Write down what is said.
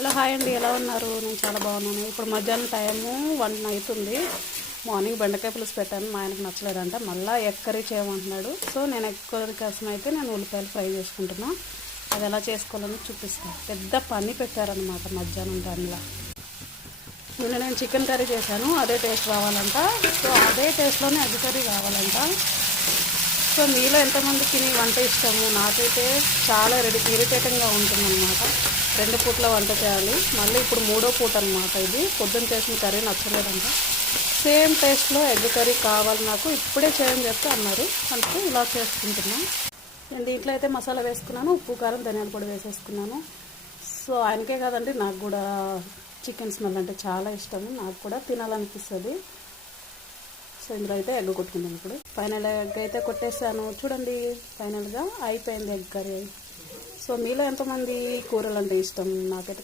Hello hi అండి, ఎలా ఉన్నారు? నేను చాలా బాగున్నాను. ఇప్పుడు మధ్యాహ్నం టైము 1 అవుతుంది. మార్నింగ్ బెండకాయ పులుసు పెట్టాను, మా ఆయనకు నచ్చలేదంట. మళ్ళీ ఎగ్ కర్రీ చేయమంటున్నాడు. సో నేను ఎగ్ కర్రీ కోసం అయితే నేను ఉల్లిపాయలు ఫ్రై చేసుకుంటున్నా. అది ఎలా చేసుకోవాలని చూపిస్తాను. పెద్ద పని పెట్టారనమాట మధ్యాహ్నం టైంలో. నేను చికెన్ కర్రీ చేశాను, అదే టేస్ట్ రావాలంట. సో అదే టేస్ట్లోనే ఎగ్ కర్రీ కావాలంట. సో మీలో ఎంతమందికి వంట ఇష్టము? నాకైతే చాలా ఇరిటేటింగ్గా ఉంటుందన్నమాట. 2 పూట్ల వంట చేయాలి, మళ్ళీ ఇప్పుడు 3వ పూట అనమాట. ఇది పొద్దున్న చేసిన కర్రీ నచ్చలేదంట. సేమ్ టేస్ట్లో ఎగ్ కర్రీ కావాలి నాకు, ఇప్పుడే చేయని చెప్తే అన్నారు. అంటే ఇలా చేసుకుంటున్నా. నేను దీంట్లో అయితే మసాలా వేసుకున్నాను, ఉప్పు కారం ధనియాల పొడి వేసేసుకున్నాను. సో ఆయనకే కాదండి, నాకు కూడా చికెన్ స్మెల్ అంటే చాలా ఇష్టము, నాకు కూడా తినాలనిపిస్తుంది. సో ఇందులో అయితే ఎగ్ కొట్టుకుందాం. ఇప్పుడు ఫైనల్ ఎగ్ అయితే కొట్టేసాను చూడండి. ఫైనల్గా అయిపోయింది ఎగ్ కర్రీ. సో మీలో ఎంతమంది కూరలు అంటే ఇష్టం? నాకైతే